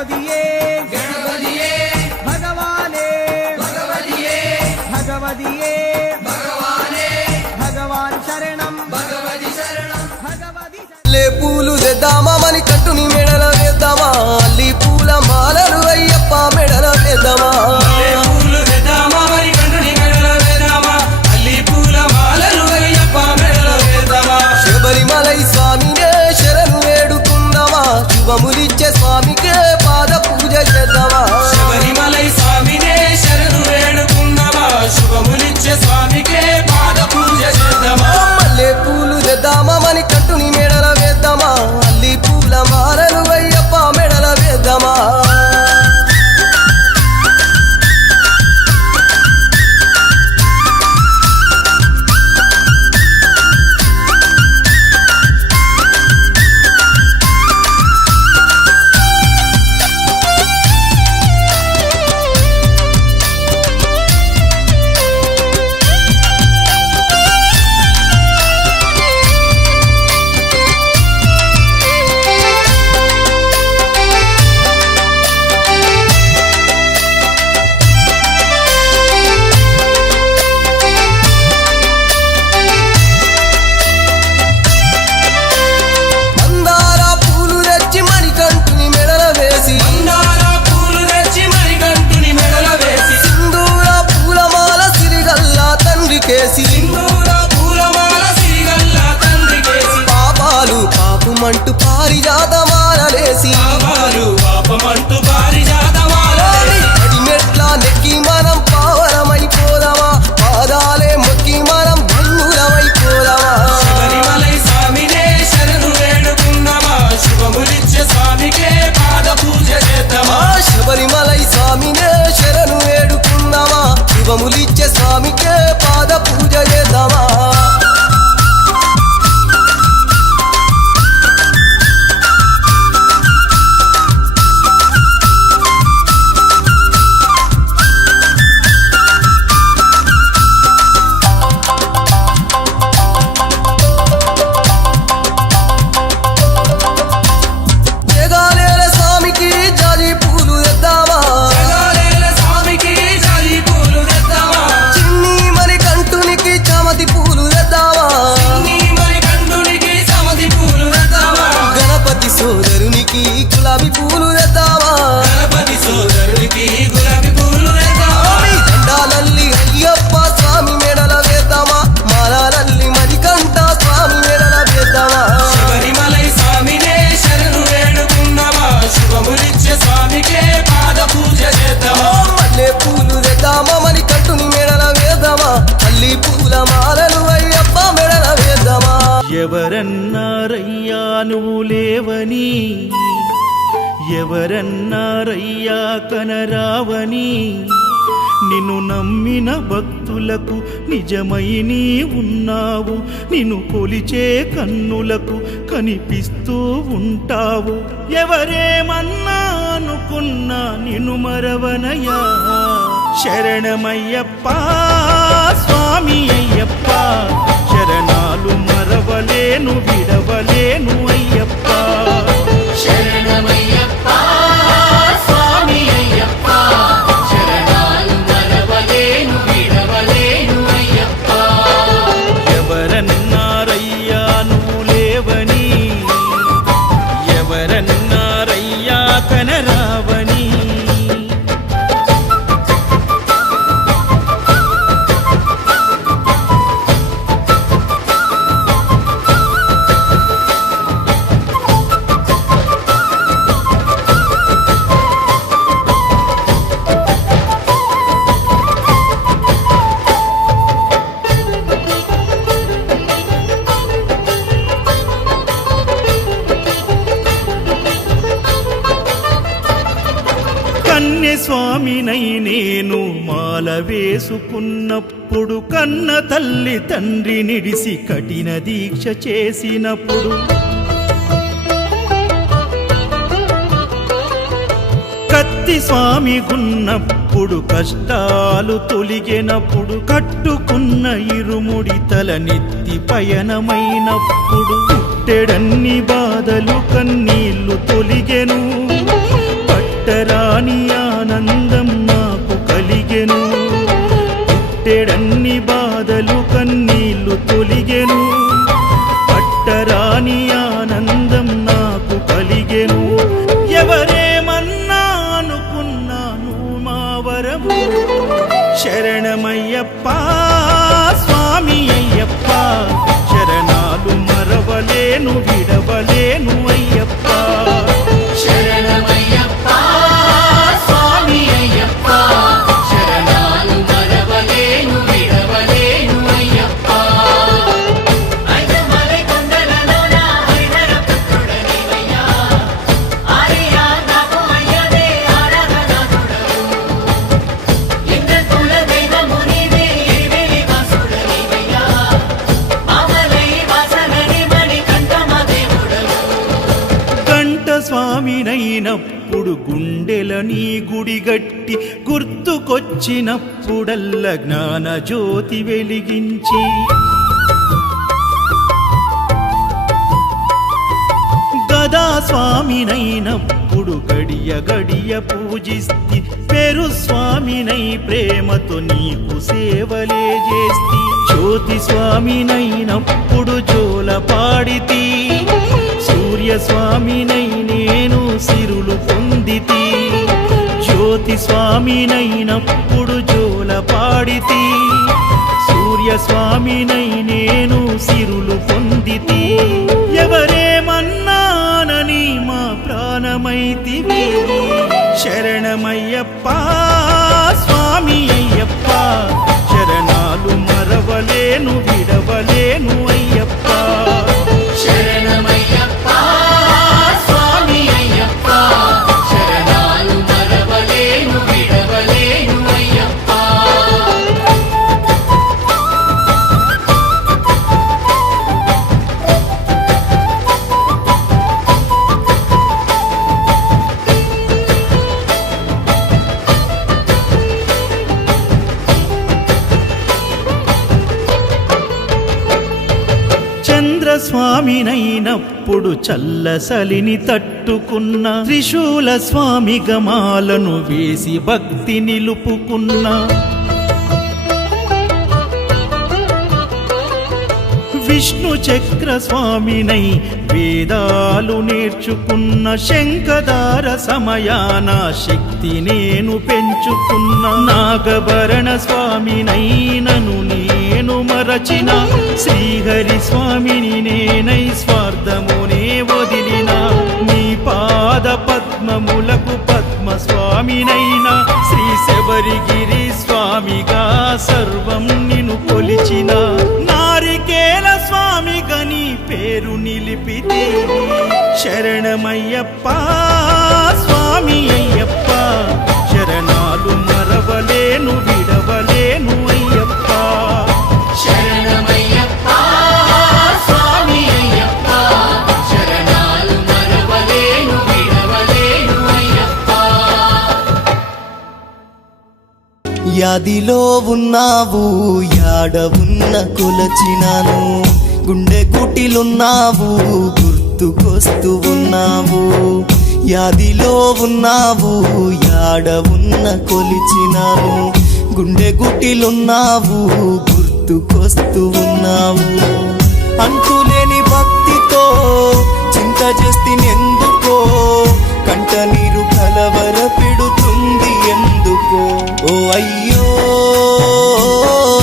गणपतिये गणपतिये भगवाने भगवतिये भगवतिये भगवाने भगवान शरणं भगवति शरणं भगवति లే పూలు తెద్దామా మని కట్టుని మెడల వేద్దామా అల్లి పూల మాలలు అయ్యప్ప మెడల వేద్దామా లే పూలు తెద్దామా మరి కంటుని మెడల వేద్దామా అల్లి పూల మాలలు అయ్యప్ప మెడల వేద్దామా శబరిమలై స్వామినే శరణు వేడుకుందామా శుభములిచ్చే స్వామికే పాద పూజ చేద్దామా శబరిమలై స్వామినే శరణు వేడుకుందామా శుభములిచ్చే స్వామికే పాద పూజ చేద్దామా మల్లె పూలు తెద్దామా మని కట్టుని మెడల వేద్దామా అల్లి పూల మాలలు అయ్యప్ప మెడల వేద్దామా మందార పూలు తెచ్చి మణికంఠుని మెడల వేసి మందార పూలు తెచ్చి మరి కంటుని మెడల వేసి సింధూర పూలమాల సిరిగల్లా తండ్రికేసి సింధూర పూలమాల సిరిగల్ల తండ్రికేసి పాపాలు పాపమంటూ పారిజాతమాలలేసి పాపాలు పాపమంటూ పారిజాతమాలలేసి పడి మెట్ల నెక్కి మనం పావనమైపోదామా పాదాలే మొక్కి మనం ధన్యులమైపోదామా శబరిమలై స్వామినే శరణు వేడుకుందామా శుభములిచ్చే స్వామికే పాద పూజ చేద్దామా శబరిమలై స్వామినే శరణు వేడుకుందామా శుభములిచ్చే స్వామికే పాద పూజ చేద్దామా జగాలేల స్వామికి జాజి పూలు తెద్దామా జగాలేల స్వామికి జాజి పూలు తెద్దామా చిన్ని మరి కంటునికి చమతి పూలు తెద్దామా నీ మరి కంటునికి సమది పూలు తెద్దామా గణపతి సోదరునికి గులాబీ పూలు తెద్దామా గణపతి సోదరుడికి గులాబీ పూలు తెద్దామా స్వామి దండాలల్లి అయ్యప్ప స్వామి మెడల వేద్దామా మాలాలల్లి మణికంఠ స్వామి మెడల వేద్దామా శబరిమలై స్వామినే శరణు వేడుకుందామా శుభములిచ్చే స్వామికే పాద పూజ చేద్దామా మల్లె పూలు తెద్దామా మణికంఠుని మెడల వేద్దామా అల్లి పూల మాలలు అయ్యప్ప మెడల వేద్దామా ఎవరన్నారయ్యా నువ్వు లేవని ఎవరన్నారయ్యా కనరావని నిన్ను నమ్మిన భక్తులకు నిజమై నీ ఉన్నావు నిన్ను కొలిచే కన్నులకు కనిపిస్తూ ఉంటావు ఎవరేమన్నా అనుకున్నా నిన్ను మరవనయ్యా శరణమయ్యప్ప స్వామి అయ్యప్ప శరణాలు మరవలేను విడవలేను అయ్యప్ప శరణమయ్యప్ప స్వామి అయ్యప్ప శరణాలు మరవలేను విడవలేను అయ్యప్ప ఎవరన్నారయ్యా నువ్వు లేవని ఎవరన్నారయ్యా కనరావని కన్యస్వామినై నేను మాల వేసుకున్నప్పుడు కన్న తల్లి తండ్రి నిడిసి కఠిన దీక్ష చేసినప్పుడు కత్తి స్వామి గున్నప్పుడు కష్టాలు తొలిగినప్పుడు కట్టుకున్న ఇరుముడి తల నెత్తి పయనమైనప్పుడు పుట్టెడన్ని బాధలు కన్నీళ్లు తొలిగెను పట్టరాని ఆనందం నాకు కలిగెను, పుట్టెడన్ని బాధలు కన్నీళ్లు తొలిగెను, పట్టరాని ఆనందం నాకు కలిగెను. ఎవరేమన్నా అనుకున్నాను మా వరము, శరణమయ్యప్ప స్వామి అయ్యప్ప, శరణాలు మరవలేను విడవలేను అయ్యప్ప. శరణమయ్యప్ప స్వామి అయ్యప్ప, శరణాలు మరవలేను విడవలేను అయ్యప్ప. ఐదమలై కొండలలోన హరిహర పుత్రుడనివయ్యా, ఆర్యా నాకు అయ్యవే ఆరాధనాథుడవు. లింగకుల దైవము నీవే ఎరివెలి వాసుడనివయ్యా, మామలై వాసనని మణికంఠమ దేవుడవు. కంఠ స్వామినైనప్పుడు గుండెల నీ గుడిగట్టి, గుర్తుకొచ్చినప్పుడల్ల జ్ఞాన జ్యోతి వెలిగించి, గదా స్వామినైనప్పుడు గడియ గడియ పూజిస్తి, పేరు స్వామినై ప్రేమతో నీకు సేవలే చేస్తి. జ్యోతి స్వామినైనప్పుడు జోల పాడితి, సూర్య స్వామినై నేను సిరులు పొందితి. జ్యోతి స్వామినైనప్పుడు జోల పాడితి, సూర్య స్వామినై నేను సిరులు పొందితి. ఎవరేమన్నానని మా ప్రాణమైతివి, శరణమయ్యప్ప స్వామి అయ్యప్ప, శరణాలు మరవలేను విడవలేను అయ్యప్ప. శరణమయ్యప్ప స్వామి అయ్యప్ప, శరణాలు మరవలేను విడవలేను అయ్యప్ప. చంద్రస్వామినైనప్పుడు చల్లసలిని తట్టుకున్న, త్రిశూల స్వామి గమాలను వేసి భక్తి నిలుపుకున్న, విష్ణు చక్ర స్వామినై వేదాలు నేర్చుకున్న, శంఖదార సమయాన శక్తి నేను పెంచుకున్న, నాగభరణ స్వామినై నను నేను మరచిన, శ్రీహరి స్వామిని నేనై స్వార్థమునే వదిలిన, నీ పాద పద్మములకు పద్మ స్వామినైనా, శ్రీ శబరిగిరి స్వామిగా సర్వం నిన్ను కొలిచిన, నారికేల స్వామిగా నీ పేరు నిలిపితే. శరణమయ్యప్ప స్వామి అయ్యప్ప, శరణాలు మరవలేను విడవలేను అయ్యప్ప. శరణమయ్యప్ప స్వామి అయ్యప్ప, శరణాలు మరవలేను విడవలేను అయ్యప్ప. యాదిలో ఉన్నావు యాడ ఉన్న కొలచినాను, గుండె గుటిలున్నావు గుర్తుకొస్తూ ఉన్నావు. యాదిలో ఉన్నావు యాడ ఉన్న కొలిచినాను, గుండె గుటిలున్నావు గుర్తుకొస్తూ ఉన్నావు. అంతులేని భక్తితో చింత చేస్తేనెందుకో, కంట నీరు కలవర పెడుతుంది ఎందుకో. ఓ అయ్యో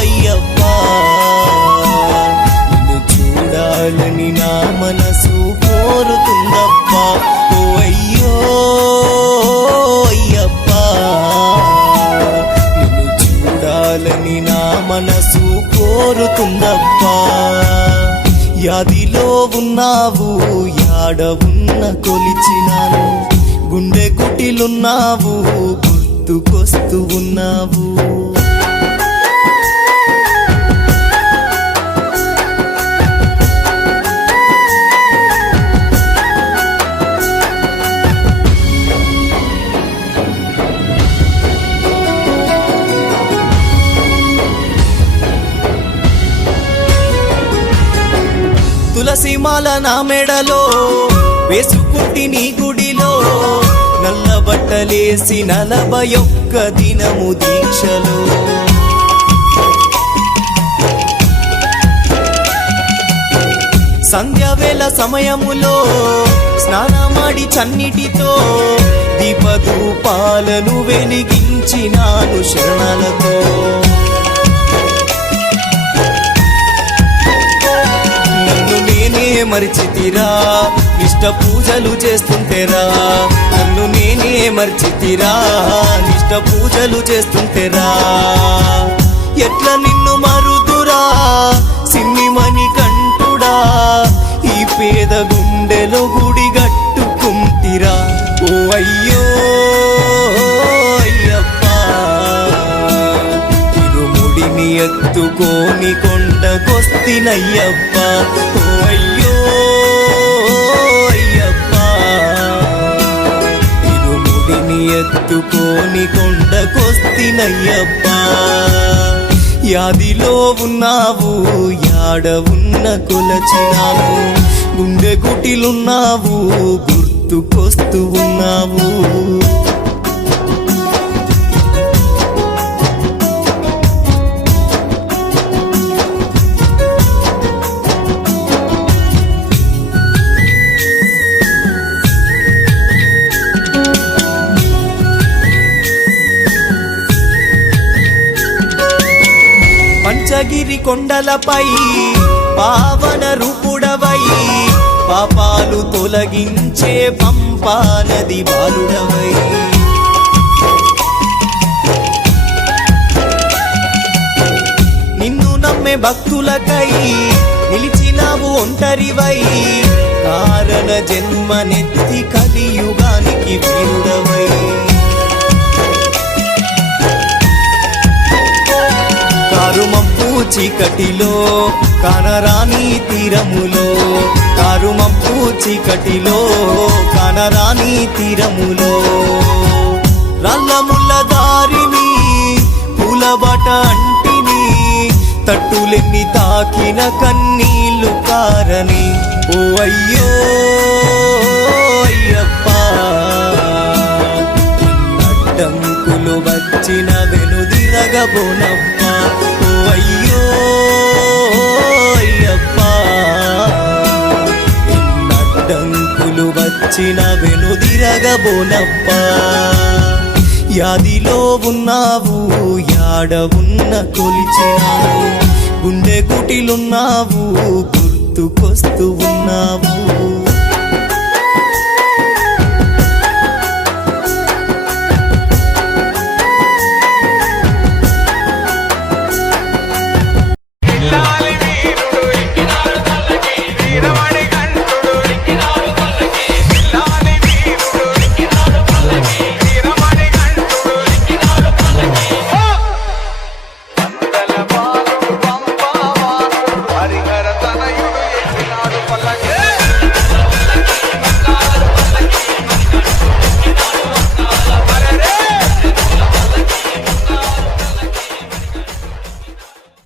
అయ్యప్పా, నిన్ను చూడాలని నా మనసు కోరుతుందప్పా. ఓ అయ్యో అయ్యప్పా, నిన్ను చూడాలని నా మనసు కోరుతుందప్పా. యాదిలో ఉన్నావు యాడ ఉన్న కొలిచినాను, గుండె గుటిలున్నావు గుర్తుకొస్తూ ఉన్నావు. తులసిమాల నా మెడలో వేసుకుంటి నీ గుడిలో, నల్ల బట్ట మొదలేసి 41 దినము దీక్షలో సంధ్యావేళ సమయములో స్నానమాడి చన్నిటితో దీపధూపాలను వెలిగించినాను శరణాలతో నన్ను నేనే మరిచితిరా నిష్ట పూజలు చేస్తుంటేరా నన్ను నేనే మరిచితిరా నిష్ట పూజలు చేస్తుంటేరా ఎట్లా నిన్ను మరుదురా సిన్నిమని కంటుడా ఈ పేద గుండెలో గుడి గట్టుకుంటిరా ఓ అయ్యో అయ్యప్పా ఇరుముడిని ఎత్తుకోని కొండకొస్తినయ్యప్పా ఓ అయ్యో అయ్యప్పా ఇరుముడిని ఎత్తుకోని కొండకొస్తినయ్యప్పా యాదిలో ఉన్నావు యాడ ఉన్న కొలచినావు గుండె గుటిలున్నావు గుర్తుకొస్తూ ఉన్నావు పంచగిరి కొండలపై పావన రూపుడవై పాపాలు తొలగించే పంపా నది బాలుడవై నిన్ను నమ్మే భక్తులకై నిలిచినావు ఒంటరివై కారణ జన్మనెత్తి కలియుగానికి వీరుడవై కారుమబ్బు చీకటిలో కానరాని తీరములో కారుమబ్బు చీకటిలో కానరాని తీరములో రాళ్ళముల్ల దారిని పూలబాట అంటిని తట్టులెన్ని తాకిన కన్నీళ్లు కారని ఓ అయ్యో అయ్యప్పా అడ్డంకులు వచ్చిన వెనుదిరగబోనప్పా ఓ అయ్యో అయ్యప్పా అడ్డంకులు వచ్చిన వెనుదిరగబోనప్పా యాదిలో ఉన్నావు యాడ ఉన్న కొలిచినావు గుండె గుటిలున్నావు గుర్తుకొస్తూ ఉన్నావు